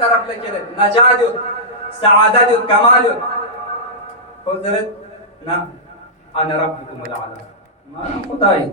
طرف لكيرت نجات سعادة كمال قدرت نا أنا ربكم الأعلى ما خداي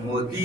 modi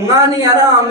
ngani yaram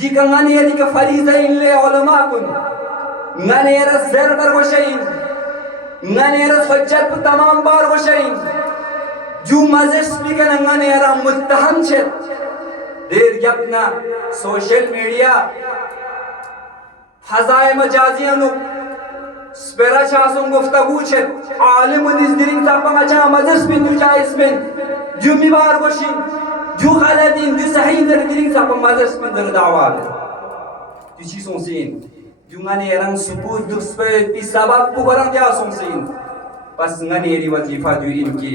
jika ngani yadi ka fariza inle ulama kun ngani yara zer bar goshain ngani yara hujjat tamam bar goshain ju mazes bigan ngani yara muttaham chet der yapna social media hazai majazianu spera chasum guftagu chet alim nizdirin tapanga cha mazes bin ju jais bin jumi bar goshin ju khaladin ju sahin der dirin tapanga mazes bin der dawal ju chi son sin ju ngani erang supu duspe pisabab pu barang dia son sin pas ngani eri wazifa ju inki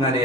ngani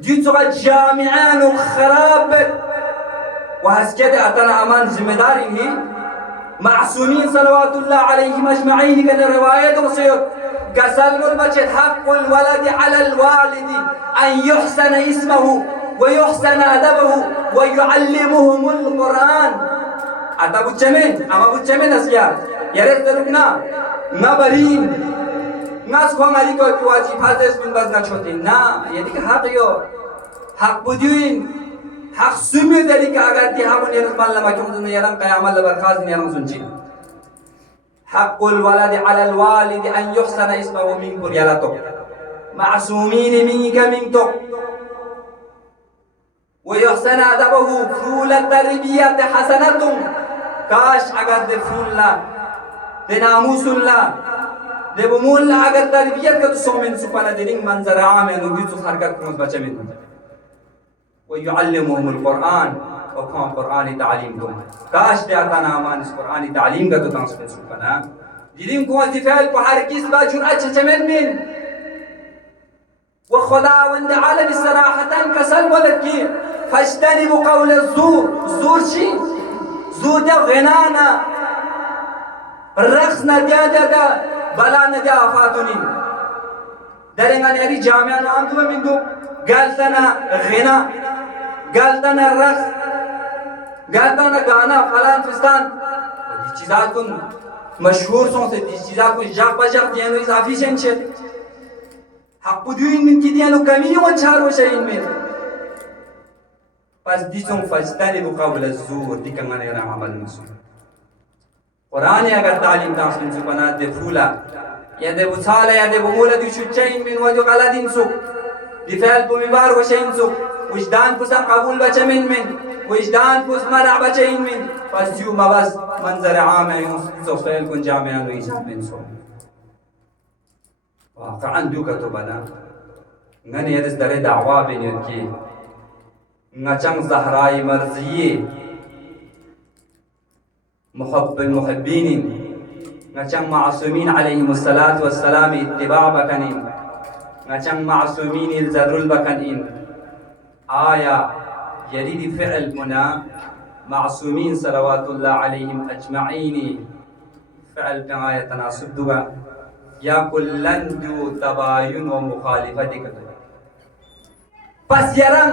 جيتوا جامعان وخرابت وهسكده أتنا أمان زمدارين هي معصومين صلوات الله عليهم أجمعين كان رواية وصيت قسم المجد حق الولد على الوالد أن يحسن اسمه ويحسن أدبه ويعلمهم القرآن أتابو جمين أما بو جمين أسيا يرد دربنا نبرين ناس خوان علی کو واجب حادث من باز نشوتی نا یعنی که حق یو حق بدوین حق سمی داری که اگر تی همون یرز مال لما کم زنده یرم قیامت لبرخاز نیرم سنچی حق الولد على الوالد أن يحسن اسمه من كريالته معصومين منك منك ويحسن أدبه فول التربية حسنة كاش اگر ده فول لا ده ناموس لا ده بمول اگر تربیت کا تو سومن سپنا دینگ منظر عام ہے نبی تو حرکت کو بچے میں ويعلمهم القرآن وكان قرآن تعليم دو کاش دے عطا نامان اس قرآن تعلیم کا تو تنسبت سپنا دین کو وظیفه کو ہر کس با جرأت چمن من وخدا وند عالم صراحه كسل ولدك فاجتنبوا قول الزور زور شي زور ده غنانا رقص ندیا بلا ندیا آفاتونین درنگان یاری جامعه نام دو من دو گلتنا غنا گلتنا رقص گلتنا گانا فلان فستان دی چیزات کن مشهور سون سے دی چیزات کن جاق بجاق دیانو اضافی شنچه حق بدوین من کی دیانو کمی و چار و شئین من پس دی سون فجتنی بو قول الزور دی کنگان یرام عمل مسئول قرآن اگر تعلیم تاسم سپنا ده فولا یا ده بسالا یا ده بمولا دو شجعین من وجو قلدین سو دی فعل بمیبار وشین سو وجدان پسا قبول بچه من وجدان پس مرع بچه این من پس جو مبس منظر عام ہے سو فعل کن جامعان و ایسان من سو واقعا دو کتو بنا نن یرز در دعوا بینید کی نچنگ زهرائی مرزیه محب المحبين نچن معصومين عليهم الصلاة والسلام اتباع بکنین نچن معصومين الزرل بکنین آیا يريد فعل منا معصومين صلوات الله عليهم أجمعين فعل كما يتناسب دوا يا كلن دو تباين ومخالفتك بس يرن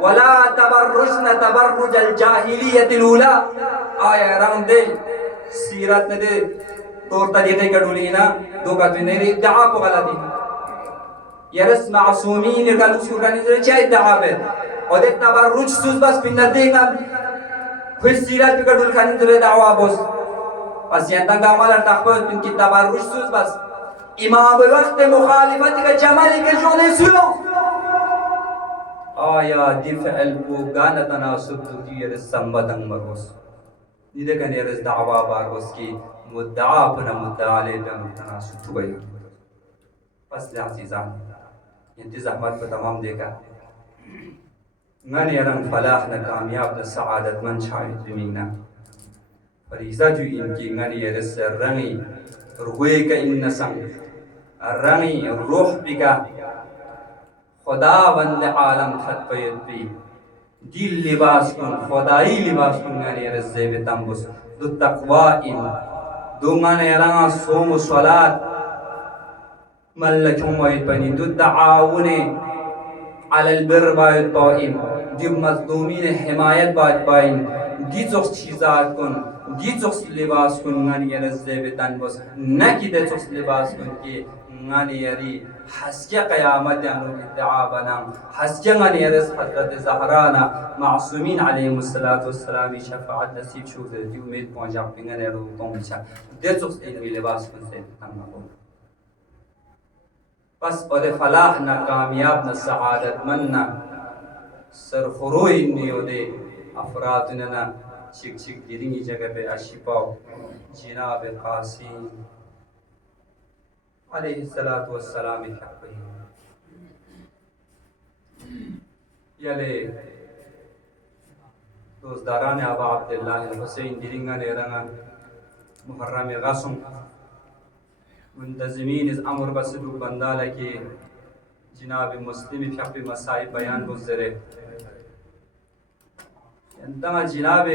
ولا تبرجن تبرج الجاهلية الأولى آية رام دي سيرات ندي طور طريقة كدولينا دوكا تنيري ادعاء بغلطي يرس معصومين يرغلوس يرغاني زي چه ادعاء بيت ودي تبرج سوز بس بندرده خوش سيرات بكدول خاني زي دعوة بوس بس ينتان قامال ارتاقبت بن کی تبرج سوز بس امام وقت مخالفت کا جمالی کے جونے سلو آیا دی فعل کو گانا تناسب دیر سنبدن مروس نیده کنی رز دعوا بار بسکی مدعا پنا مدعا لیتا نتنا ستو گئی پس عزیزان انتی زحمت کو تمام دیکھا غنی رنگ فلاح نہ کامیاب نہ سعادت من شاید بمینا فریضہ جو ان کی غنی رس رنگی روئے کا ان سنگ رنگی روح بکا خدا بند عالم خط پید بی دل لباس کن خدایی لباس کن غنی رس زیب تنبس دو تقوی ان دو غنی رنگ صوم و صلاة ملکم وید بنی دو تعاون على البر باید بایم دیم مظلومین حمایت باید باین دیزوخ چیزات کن دیزوخ لباس کن غنی رس زیب تنبس نکی دیزوخ لباس کن که غنی یری حسکه قیامت یانو ادعا بنام حسکه غنی رس حضرت زهرانا معصومین علیهم السلام شفاعت نصیب شد دی امید پہنچا پنگنے رو پہنچا دیزوخ علمی لباس کن زیب تنبس بس اور فلاح نہ کامیاب نہ سعادت من نہ سرخروئی نیو دے افراد نہ چک چک گرینی جگہ پہ اشپاو جناب قاسم علیہ السلام حق پہ یلے دوستداران ابا عبداللہ الحسین گرینگا نے رنگا محرم غسم منتظمین از امر بسدو بندالا کی جناب مسلم فقی مسائب بیان گزرے انتما جناب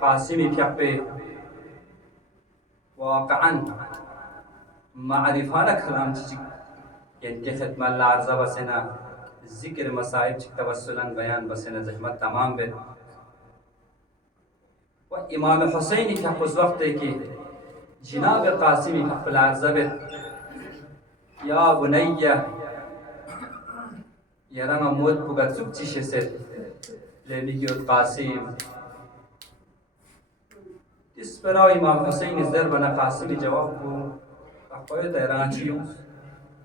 قاسم فقی واقعا معرفانہ کلام چیچک ینکی خدمہ اللہ عرضہ بسنا ذکر مسائب چک توسلاً بیان بسنا زحمت تمام بے و امام حسین فقی اس وقت ہے کہ جناب قاسمی حق العرضبت یا بنیہ یرانگا موت بگا چک چیشے سے لیمیگیوت قاسم اس پر امام حسین ازدر بنا قاسمی جواب کو اقویت ایران چیوں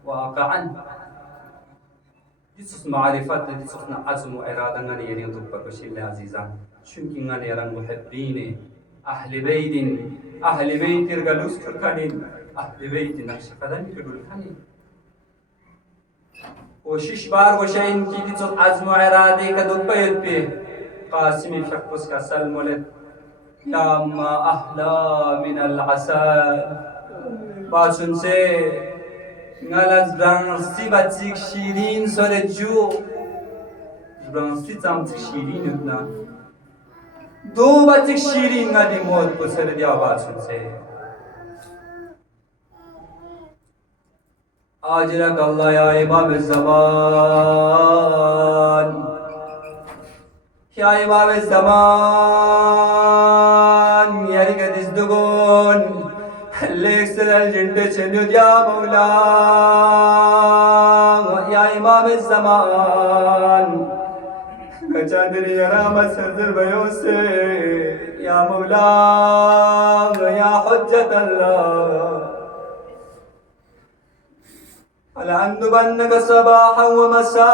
واقعا دیسوس معرفت دیسوس عزم و ارادنگا نیرین تو پر بشیل عزیزان چونکہ انگا نیران محبین اہل بیت ارگلوس کرکانین اہل بیت نقش قدم کرکانین کوشش بار وشین کی دیسوس عزم و ارادے کا دو پید پہ قاسمی فقس کا سلمولت یا اما احلا من العسل باسن سے غلط برانسی بچیک شیرین سر جو برانسی چمچک شیرین اتنا دو بچیک شیرین ندی موت کو سر دیا باسن سے آج لک اللہ یا امام الزمان یا امام الزمان یاری کا دزدگون لیکسل الجنڈ چنید یا مولا یا امام الزمان چاندری رحمت سردر بیوں سے یا مولا یا حجت اللہ لأندبنك صباحا ومساء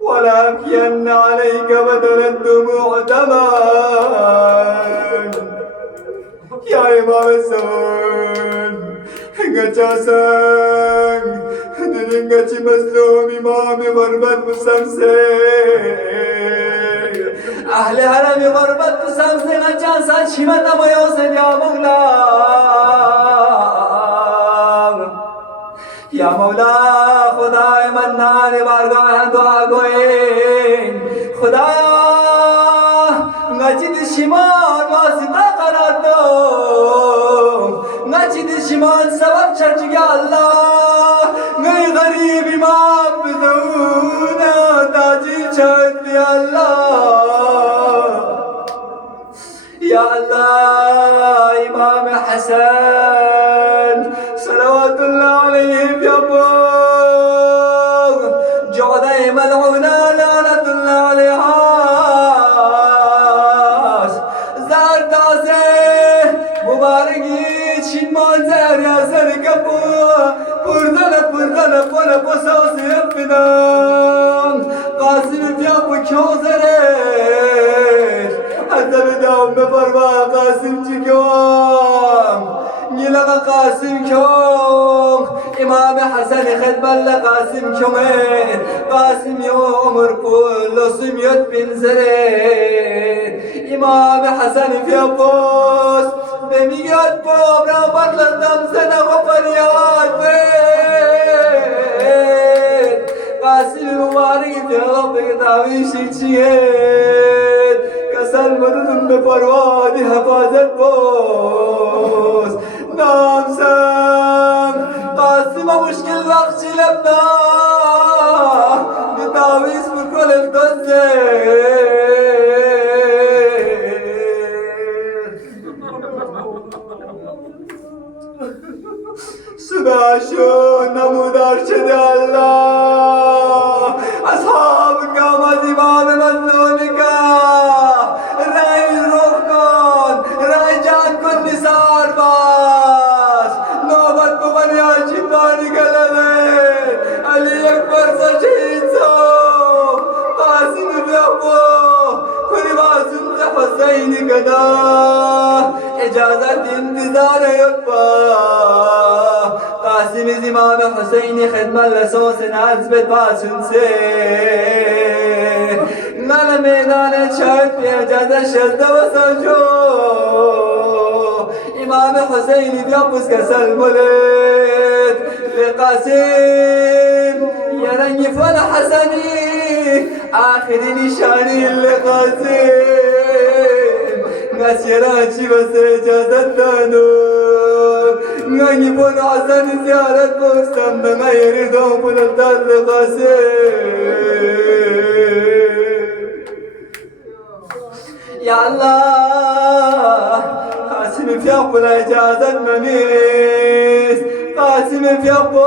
ولأبكين عليك بدل الدموع دما يا إمام الزمان غچاسان دلنگا چی مظلوم امام غربت مسمسے اہل حرم غربت مسمسے غچاسان شمت میوسن یا مولا یا مولا خدای منان بارگاہ دعا گوئین خدایا نچید شمان واسطہ قرار دو نچید شمان سبب چرچ گیا اللہ نئی غریب امام بدونا تاجی چاہت دیا اللہ یا اللہ امام حسن صلوات اللہ علیہ جودہ ملعونہ لعنت اللہ علیہ زردہ سے مبارکی چین منظر یا سر کپو پردن پسوسی اپنان قاسم پیابو کیوں زرے سلام بفرما قاسم چی کن نیلم قاسم کن امام حسن خدمت لقاسم کمه قاسم یو عمر کل سمیت بنزره امام حسن فی عباس بمیاد باب را بطلتم سنه و فریاد بید قاسم مبارک فی ربک دعویشی چیه کسل مردم به پروادی حفاظت باز نامسم قاسم مشکل وقت لبنا بتاویز بکل الدزه سباشون نمودار شده الله اصحاب قامت امام مظلوم کا رای روح کن رای جان کن نثار باز نوبت بمن یاشی بانی گلوه علی اکبر سا شهید سو قاسم بیابو کنی باسم سے حسین گدا اجازت انتظار یبا قاسم امام حسین خدمت لسوس نزبت باسون سے نال میدان چاک پی اجازت شزده و سنجو امام حسین بیابوس کسل ملد لقاسم یرنگی فل حسنی آخری نشانی لقاسم نسیران چی بس اجازت دانو نگی فل حسن زیارت بوستم دنگا یریدون پلتر لقاسم یا الله قاسم فی اقبل اجازت ممیز قاسم فی اقبل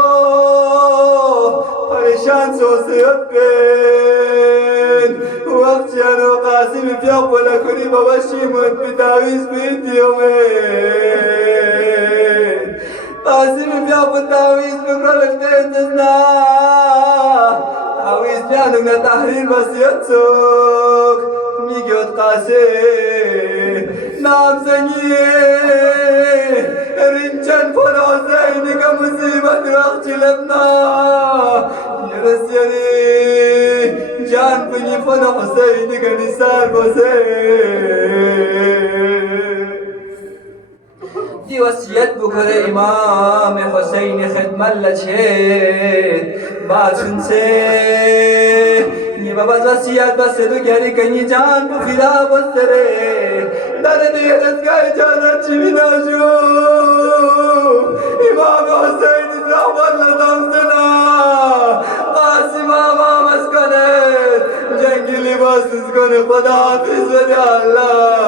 پریشان سوسیت بین وقت جانو قاسم فی اقبل کنی بابا شیمت بتاویز بیت یومین قاسم فی اقبل تاویز بکر لکتین تزنا تاویز بیانو تحریر بسیت سوک میگوید قاسم نام زنگیه رنچن فلاسینی که مصیبت وقت لبنا یرس یری جان پنی فن حسینی که نثار بسه دی وصیت بکره امام حسین خدمت لچه باتون سے نی بابا وصیت بس دو گری کنی جان کو فدا بسره در دیرت گای جان چی بناجو امام حسین رحمت لدم سنا قاسم امام اسکنه جنگی لباس اسکنه خدا حافظ ولی الله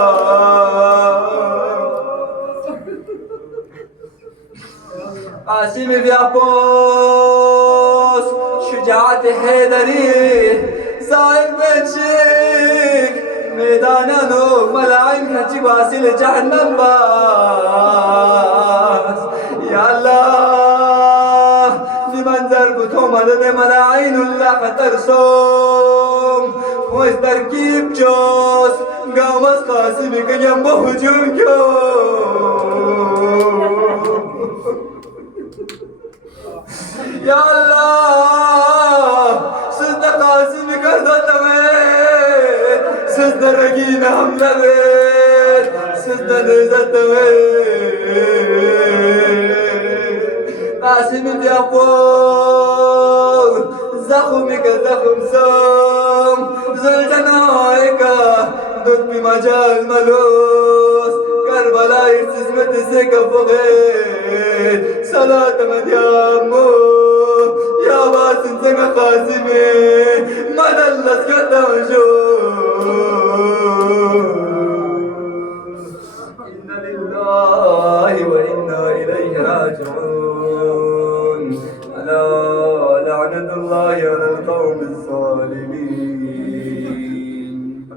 قاسم بیابوس شجاعت حیدری صاحب بچک میدانانو ملائم کچی واصل جهنم باس یا الله بمنظر بتو مدد ملائن الله ترسوم خوش ترکیب جوس گام از قاسم کنیم با هجوم کیو یا الله سزد قاسم کردتمید سزد رگین حملوید سزد نیزتمید قاسم بیابور زخمی که زخم سم زلجنای که دود بی مجال ملوس کربلای سزمت سے کفغید صلاة مدیامو یا باسم سنگ قاسمی مدلس کتم شو إن لله وإنا إليه راجعون ألا لعنة الله على القوم الصالحين